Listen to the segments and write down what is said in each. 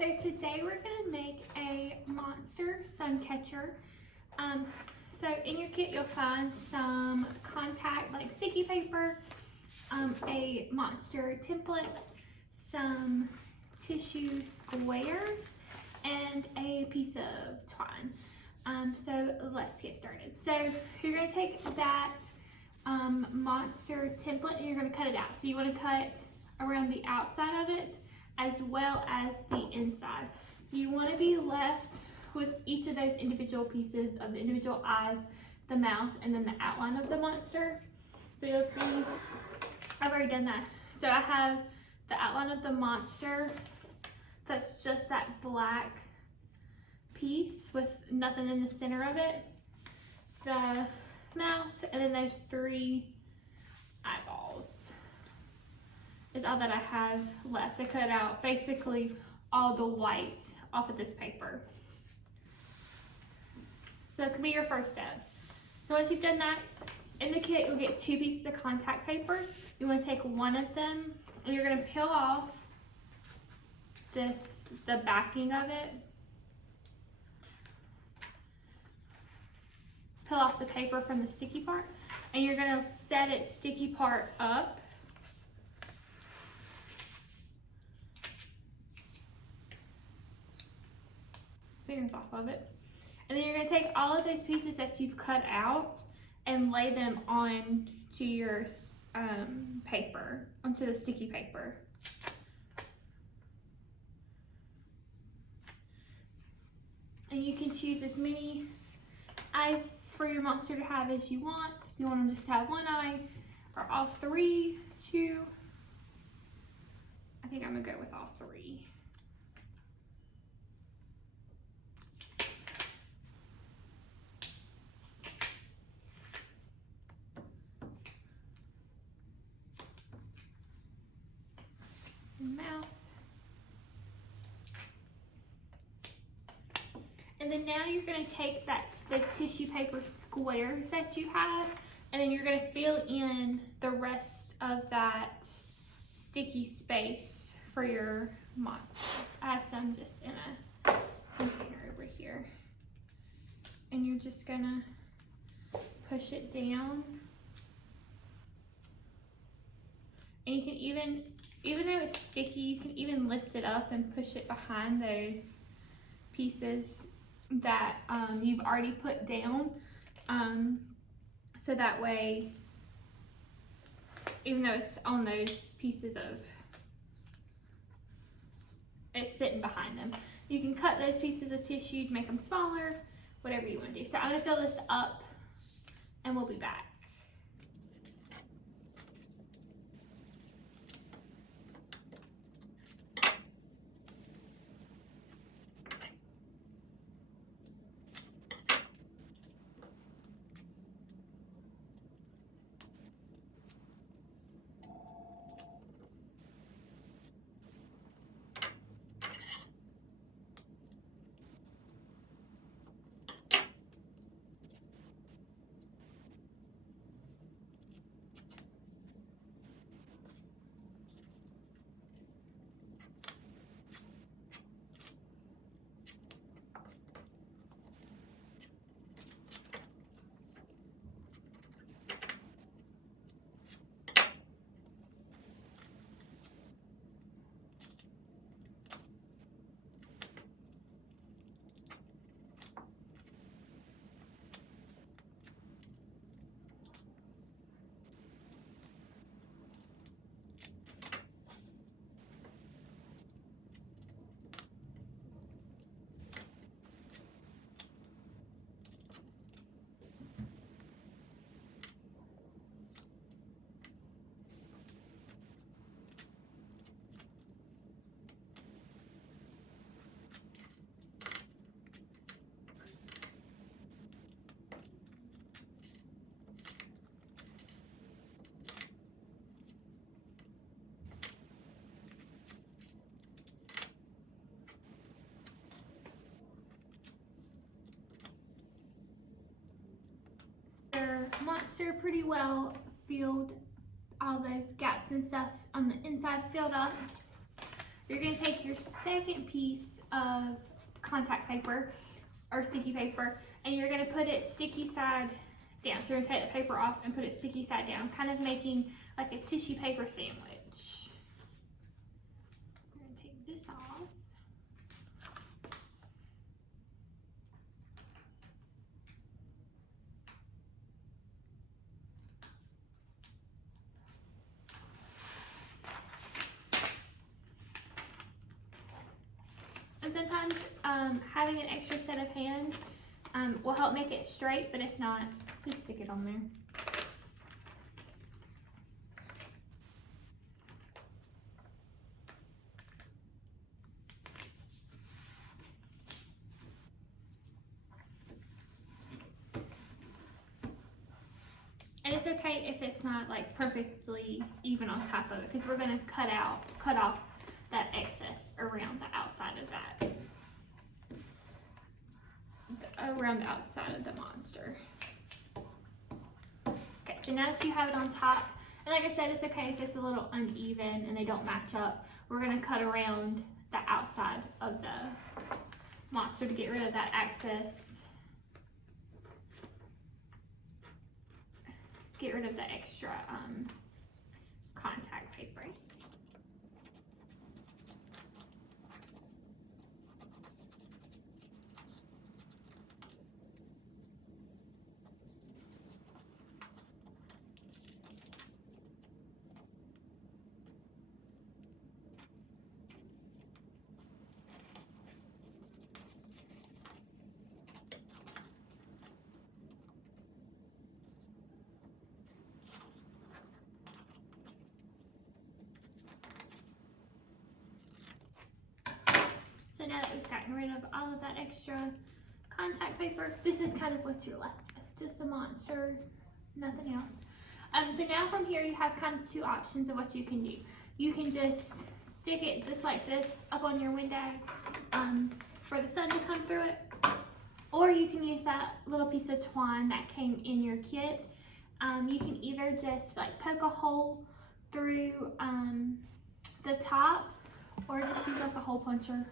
So today we're gonna make a Monster Suncatcher. So in your kit you'll find some contact like sticky paper, a Monster template, some tissue squares, and a piece of twine. So let's get started. So you're gonna take that Monster template and you're gonna cut it out. So you wanna cut around the outside of it as well as the inside. So you want to be left with each of those individual pieces of the individual eyes, the mouth, and then the outline of the monster. So you'll see I've already done that. So I have the outline of the monster. That's just that black piece with nothing in the center of it. The mouth, and then those three eyeballs is all that I have left. I cut out basically all the white off of this paper. So that's gonna be your first step. So once you've done that, in the kit you'll get 2 pieces of contact paper. You want to take one of them and you're gonna peel off the backing of it. Peel off the paper from the sticky part, and you're gonna set its sticky part up. Fingers off of it, and then you're going to take all of those pieces that you've cut out and lay them on to your paper, onto the sticky paper. And you can choose as many eyes for your monster to have as you want. If you want to just have one eye or all 3, 2. I think I'm going to go with all 3. Mouth. And then now you're going to take those tissue paper squares that you have, and then you're going to fill in the rest of that sticky space for your monster. I have some just in a container over here. And you're just going to push it down. And you can even though it's sticky, you can even lift it up and push it behind those pieces that you've already put down. So that way, even though it's on those pieces of, it's sitting behind them. You can cut those pieces of tissue to make them smaller, whatever you want to do. So I'm going to fill this up and we'll be back. Monster pretty well filled all those gaps and stuff on the inside filled up. you're going to take your second piece of contact paper or sticky paper, and you're going to put it sticky side down. So you're going to take the paper off and put it sticky side down, kind of making like a tissue paper sandwich. We're going to take this off. And sometimes having an extra set of hands will help make it straight, but if not, just stick it on there. And it's okay if it's not like perfectly even on top of it, because we're going to cut off that excess around the outside of that, around the outside of the monster. Okay, so now that you have it on top, and like I said, it's okay if it's a little uneven and they don't match up. We're going to cut around the outside of the monster to get rid of that excess. Get rid of the extra contact paper. So now that we've gotten rid of all of that extra contact paper, this is kind of what you're left with, just a monster, nothing else. So now from here you have kind of two options of what you can do. You can just stick it just like this up on your window for the sun to come through it, or you can use that little piece of twine that came in your kit. You can either just like poke a hole through the top, or just use like a hole puncher.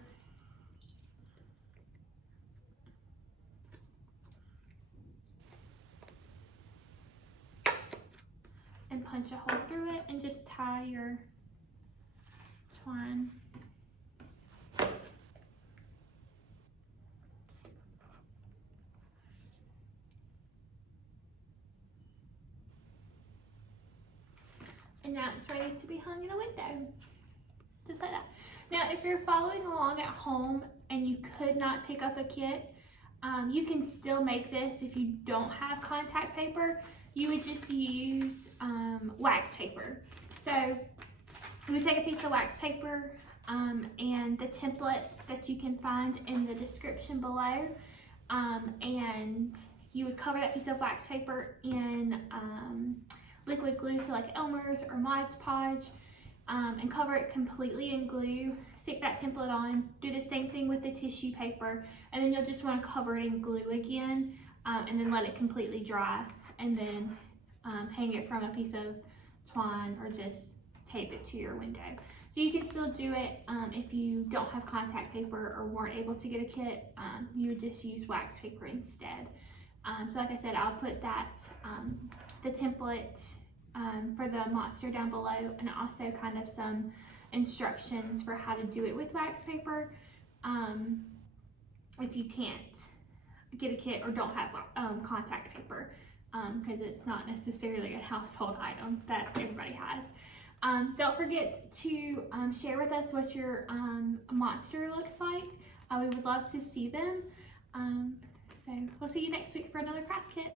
And punch a hole through it and just tie your twine. And now it's ready to be hung in a window. Just like that. Now if you're following along at home and you could not pick up a kit, you can still make this if you don't have contact paper. You would just use wax paper. So you would take a piece of wax paper and the template that you can find in the description below, and you would cover that piece of wax paper in liquid glue, so like Elmer's or Mod Podge, and cover it completely in glue. Stick that template on, do the same thing with the tissue paper, and then you'll just want to cover it in glue again, and then let it completely dry, and then hang it from a piece of twine or just tape it to your window. So you can still do it if you don't have contact paper or weren't able to get a kit. You would just use wax paper instead. So like I said, I'll put that the template for the monster down below, and also kind of some instructions for how to do it with wax paper if you can't get a kit or don't have contact paper, because it's not necessarily a household item that everybody has. Don't forget to share with us what your monster looks like. We would love to see them. So we'll see you next week for another craft kit.